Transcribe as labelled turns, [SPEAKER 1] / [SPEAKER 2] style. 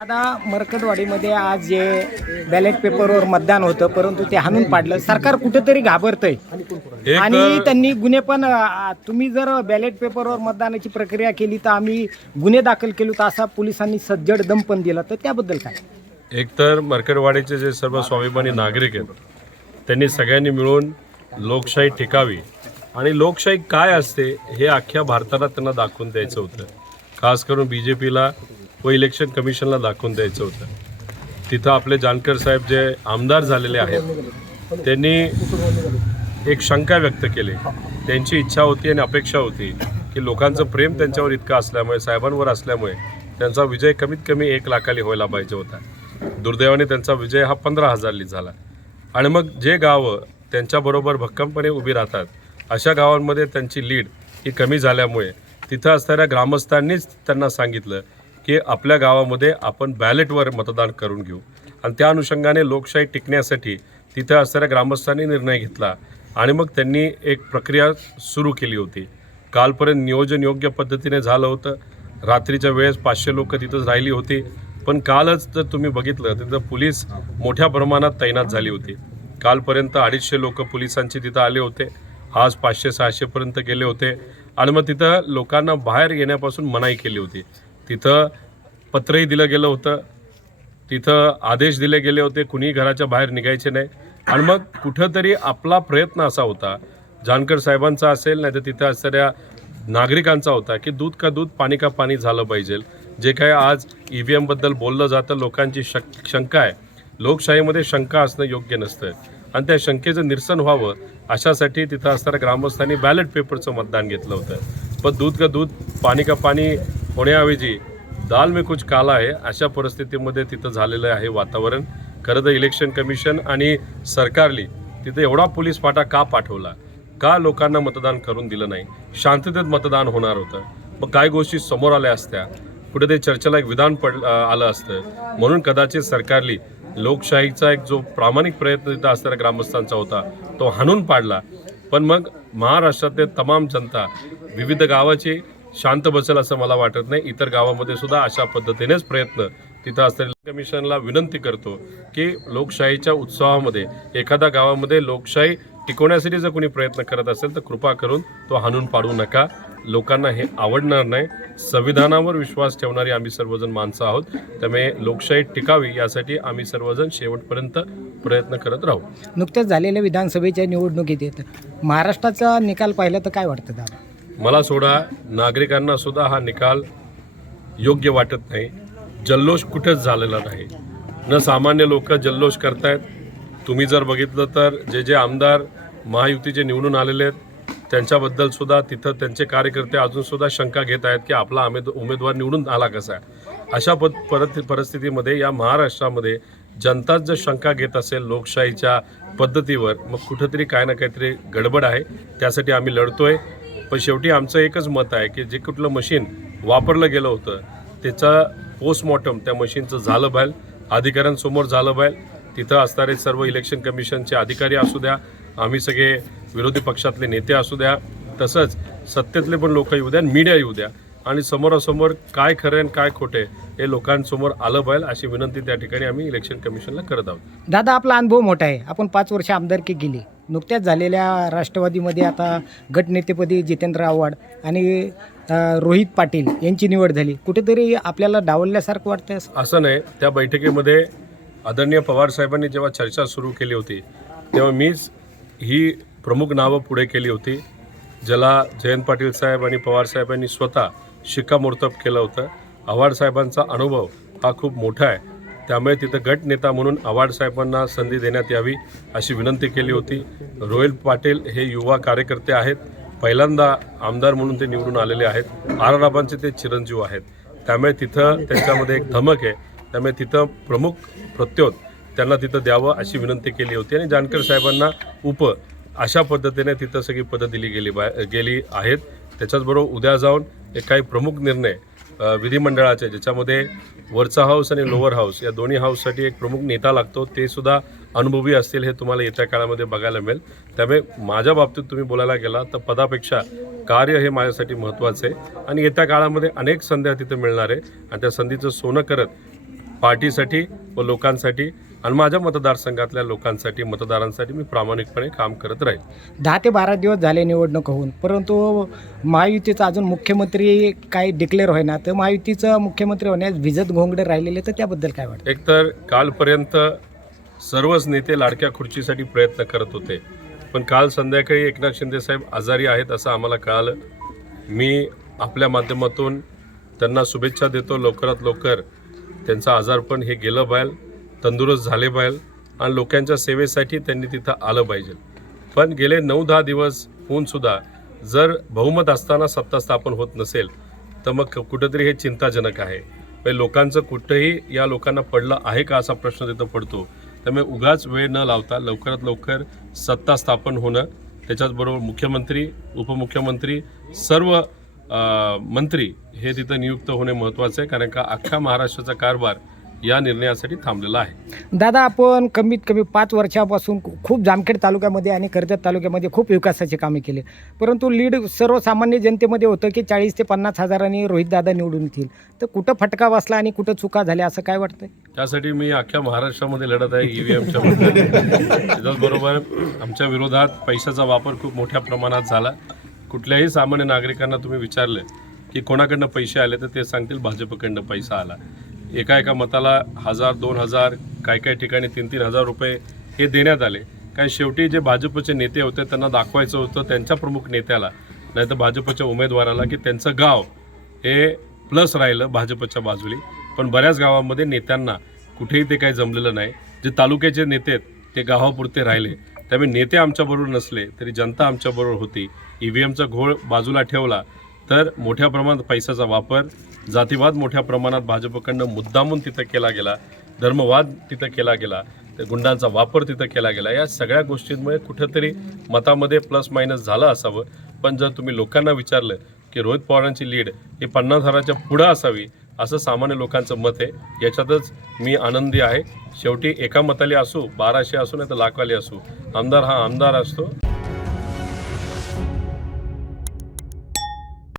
[SPEAKER 1] आता मरकटवाडीमध्ये आज जे बॅलेट पेपरवर मतदान होतं परंतु ते हाणून पाडलं. सरकार कुठेतरी घाबरतंय. आणि त्यांनी गुन्हे पण तुम्ही जर बॅलेट पेपरवर मतदानाची प्रक्रिया केली तर आम्ही गुन्हे दाखल केलो तर असा पोलिसांनी सज्जड दम पण दिला. तर त्याबद्दल काय?
[SPEAKER 2] एकतर मरकरवाडीचे जे सर्व स्वाभिमानी नागरिक आहेत त्यांनी सगळ्यांनी मिळून लोकशाही टिकावी आणि लोकशाही काय असते हे अख्ख्या भारताला त्यांना दाखवून द्यायचं होतं. खास करून बी जे पीला व इलेक्शन कमिशनला दाखवून द्यायचं होतं. तिथं आपले जानकर साहेब जे आमदार झालेले आहेत त्यांनी एक शंका व्यक्त केली. त्यांची इच्छा होती आणि अपेक्षा होती की लोकांचं प्रेम त्यांच्यावर इतकं असल्यामुळे साहेबांवर असल्यामुळे त्यांचा विजय कमीत कमी एक लाखाली व्हायला पाहिजे होता. दुर्दैवाने त्यांचा विजय हा पंधरा हजारली झाला. आणि मग जे गावं त्यांच्याबरोबर भक्कमपणे उभी राहतात अशा गावांमध्ये त्यांची लीड ही कमी झाल्यामुळे तिथं असणाऱ्या ग्रामस्थांनीच त्यांना सांगितलं की आपल्या गावामध्ये आपण बॅलेटवर मतदान करून घेऊ. आणि त्या अनुषंगाने लोकशाही टिकण्यासाठी तिथं असणाऱ्या ग्रामस्थांनी निर्णय घेतला आणि मग त्यांनी एक प्रक्रिया सुरू केली होती. कालपर्यंत नियोजन योग्य पद्धतीने झालं होतं. रात्रीच्या वेळेस पाचशे लोक तिथंच राहिली होती. पण कालच जर तुम्ही बघितलं तिथं पोलीस मोठ्या प्रमाणात तैनात झाली होती. कालपर्यंत अडीचशे लोक पोलिसांचे तिथं आले होते. आज पाचशे सहाशेपर्यंत गेले होते. आणि मग तिथं लोकांना बाहेर येण्यापासून मनाई केली होती. तिथं पत्रही दिलं गेलं होतं. तिथं आदेश दिले गेले होते कुणीही घराच्या बाहेर निघायचे नाही. आणि मग कुठंतरी आपला प्रयत्न असा होता जानकर साहेबांचा असेल नाही तर तिथं असणाऱ्या नागरिकांचा होता की दूध का दूध पाणी का पाणी झालं पाहिजे. जे काय आज ई व्ही एमबद्दल बोललं जातं लोकांची शक शंका आहे. लोकशाहीमध्ये शंका असणं योग्य नसतं आणि त्या शंकेचं निरसन व्हावं अशासाठी तिथं असणाऱ्या ग्रामस्थांनी बॅलेट पेपरचं मतदान घेतलं होतं. पण दूध का दूध पाणी का पाणी होण्याऐवजी दाल में कुछ काला आहे अशा परिस्थितीमध्ये तिथं झालेलं आहे वातावरण. खरं तर इलेक्शन कमिशन आणि सरकारली तिथं एवढा पोलीस फाटा का पाठवला? का लोकांना मतदान करून दिलं नाही? शांततेत मतदान होणार होतं. मग काय गोष्टी समोर आल्या असत्या? कुठे ते चर्चेला एक विधान पड आलं असतं. म्हणून कदाचित सरकारली लोकशाहीचा एक जो प्रामाणिक प्रयत्न तिथं असणाऱ्या ग्रामस्थांचा होता तो हाणून पाडला. पण मग महाराष्ट्रातले तमाम जनता विविध गावाची शांत बसेल असं मला वाटत नाही. इतर गावामध्ये सुद्धा अशा पद्धतीनेच प्रयत्न तिथं असलेल्या कमिशनला विनंती करतो की लोकशाहीच्या उत्सवामध्ये एखाद्या गावामध्ये लोकशाही टिकवण्यासाठी जर कोणी प्रयत्न करत असेल तर कृपा करून तो हाणून पाडू नका. लोकांना हे आवडणार नाही. संविधानावर विश्वास ठेवणारी आम्ही सर्वजण माणसं आहोत. त्यामुळे लोकशाही टिकावी यासाठी आम्ही सर्वजण शेवटपर्यंत प्रयत्न करत राहू.
[SPEAKER 1] नुकत्याच झालेल्या विधानसभेच्या निवडणुकीत येत महाराष्ट्राचा निकाल पाहिला तर काय वाटतं दादा?
[SPEAKER 2] मला सोडा नागरिकांना सुद्धा हा निकाल योग्य वाटत नाही. जल्लोष कुठेच झालेला नाही. न सामान्य लोक जल्लोष करतायत. तुम्ही जर बघितलं तर जे जे आमदार महायुतीचे निवडून आलेले आहेत त्यांच्याबद्दल सुद्धा तिथं त्यांचे कार्यकर्ते अजून सुद्धा शंका घेत आहेत की आपला आमेद उमेदवार निवडून आला कसा अशा पद परत परिस्थितीमध्ये या महाराष्ट्रामध्ये जनताच जर शंका घेत असेल लोकशाहीच्या पद्धतीवर मग कुठंतरी काय ना काहीतरी गडबड आहे. त्यासाठी आम्ही लढतोय. पण शेवटी आमचं एकच मत आहे की जे कुठलं मशीन वापरलं गेलं होतं त्याचा पोस्टमॉर्टम त्या मशीनचं झालं पाहिजे अधिकाऱ्यांसमोर झालं बैल तिथं असणारे सर्व इलेक्शन कमिशनचे अधिकारी असू द्या आम्ही सगळे विरोधी पक्षातले नेते असू द्या तसंच सत्तेतले पण लोक येऊ द्या मीडिया येऊ द्या. आणि समोरासमोर काय खरं आहे आणि काय खोटे हे लोकांसमोर आलं पाहिजे अशी विनंती त्या ठिकाणी आम्ही इलेक्शन कमिशनला करत आहोत.
[SPEAKER 1] दादा आपला अनुभव मोठा आहे. आपण पाच वर्ष आमदारकी केली. नुकत्याच झालेल्या राष्ट्रवादीमध्ये आता गटनेतेपदी जितेंद्र आव्हाड आणि रोहित पाटील यांची निवड झाली. कुठेतरी आपल्याला डावलल्यासारखं वाटतं
[SPEAKER 2] असं नाही. त्या बैठकीमध्ये आदरणीय पवार साहेबांनी जेव्हा चर्चा सुरू केली होती तेव्हा मीच ही प्रमुख नावं पुढे केली होती. ज्याला जयंत पाटील साहेब आणि पवार साहेबांनी स्वतः शिक्कामोर्तब केलं होतं. आव्हाड साहेबांचा अनुभव हा खूप मोठा आहे. त्यामुळे तिथं गट नेता म्हणून आव्हाड साहेबांना संधी देण्यात यावी अशी विनंती केली होती. रोहिल पाटील हे युवा कार्यकर्ते आहेत. पहिल्यांदा आमदार म्हणून ते निवडून आलेले आहेत. आर राबांचे ते चिरंजीव आहेत. त्यामुळे तिथं त्यांच्यामध्ये एक धमक आहे. त्यामुळे तिथं प्रमुख प्रत्योत त्यांना तिथं द्यावं अशी विनंती केली होती आणि जानकर साहेबांना उप अशा पद्धतीने तिथं सगळी पदं दिली गेली बा गेली आहेत. त्याच्याचबरोबर उद्या जाऊन एक काही प्रमुख निर्णय अ, विधिमंडळाचे ज्याच्यामध्ये वरचा हाऊस आणि लोअर हाऊस या दोन्ही हाऊससाठी एक प्रमुख नेता लागतो ते सुद्धा अनुभवी असतील हे तुम्हाला येत्या काळामध्ये बघायला मिळेल. त्यामुळे माझ्या बाबतीत तुम्ही बोलायला गेला तर पदापेक्षा कार्य हे माझ्यासाठी महत्त्वाचं आहे. आणि येत्या काळामध्ये अनेक संध्या तिथं मिळणार आहे. आणि त्या संधीचं सोनं करत पार्टीसाठी व लोकांसाठी आणि माझ्या मतदारसंघातल्या लोकांसाठी मतदारांसाठी मी प्रामाणिकपणे काम करत राहील.
[SPEAKER 1] दहा ते बारा दिवस झाले निवडणूक होऊन परंतु महायुतीचं अजून मुख्यमंत्री काही डिक्लेअर होईना तर महायुतीचं मुख्यमंत्री होण्यास भिजत घोंगडे राहिलेले तर त्याबद्दल काय वाटतं?
[SPEAKER 2] एकतर कालपर्यंत सर्वच नेते लाडक्या खुर्चीसाठी प्रयत्न करत होते पण काल संध्याकाळी एकनाथ शिंदे साहेब आजारी आहेत असं आम्हाला कळालं. मी आपल्या माध्यमातून त्यांना शुभेच्छा देतो लवकरात लवकर त्यांचं आजारपण हे गेलं पाहिजे तंदुरुस्त झाले पाहिजे आणि लोकांच्या सेवेसाठी त्यांनी तिथं आलं पाहिजे. पण गेले नऊ दहा दिवस होऊन सुद्धा जर बहुमत असताना सत्ता स्थापन होत नसेल तर मग कुठंतरी हे चिंताजनक आहे. म्हणजे लोकांचं कुठंही या लोकांना पडलं आहे का असा प्रश्न तिथं पडतो. त्यामुळे उगाच वेळ न लावता लवकरात लवकर सत्ता स्थापन होणं त्याच्याचबरोबर मुख्यमंत्री उपमुख्यमंत्री सर्व मंत्री हे तिथं नियुक्त होणे महत्त्वाचं आहे. कारण का अख्खा महाराष्ट्राचा कारभार या निर्णयासाठी थांबलेला आहे.
[SPEAKER 1] दादा आपण कमीत कमी पाच वर्षापासून खूप जामखेड तालुक्यामध्ये आणि कर्जत तालुक्यामध्ये खूप विकासाची कामे केली. परंतु लीड सर्वसामान्य जनतेमध्ये होतं की चाळीस ते पन्नास हजारांनी रोहितदादा निवडून येतील. तर कुठं फटका बसला आणि कुठं चुका झाल्या असं काय वाटतंय?
[SPEAKER 2] त्यासाठी मी अख्ख्या महाराष्ट्रामध्ये लढत आहे ईव्हीएमच्या बद्दल त्याच्याचबरोबर आमच्या विरोधात पैशाचा वापर खूप मोठ्या प्रमाणात झाला. कुठल्याही सामान्य नागरिकांना तुम्ही विचारलं की कोणाकडनं पैसे आले तर ते सांगतील भाजपकडनं पैसा आला. एका एका मताला हजार दोन हजार काय काय ठिकाणी तीन तीन हजार रुपये हे देण्यात आले. कारण शेवटी जे भाजपचे नेते होते त्यांना दाखवायचं होतं त्यांच्या प्रमुख नेत्याला. नाही तर भाजपच्या उमेदवाराला की त्यांचं गाव हे प्लस राहिलं भाजपच्या बाजूली. पण बऱ्याच गावामध्ये नेत्यांना कुठेही ते काही जमलेलं नाही. जे तालुक्याचे नेते आहेत ते गावापुरते राहिले. त्यामुळे नेते आमच्याबरोबर नसले तरी जनता आमच्याबरोबर होती. ई व्ही एमचा घोळ बाजूला ठेवला तर मोठ्या प्रमाणात पैशाचा वापर जातीवाद मोठ्या प्रमाणात भाजपकडनं मुद्दामून तिथं केला गेला धर्मवाद तिथं केला गेला तर गुंडांचा वापर तिथं केला गेला. या सगळ्या गोष्टींमुळे कुठंतरी मतामध्ये प्लस मायनस झालं असावं. पण जर तुम्ही लोकांना विचारलं की रोहित पवारांची लीड ही पन्नास हजाराच्या पुढं असावी असं सामान्य लोकांचं मत आहे. याच्यातच मी आनंदी आहे. शेवटी एका मताली असू बाराशे असू नाही तर लाखवाली असू. आमदार हा आमदार असतो.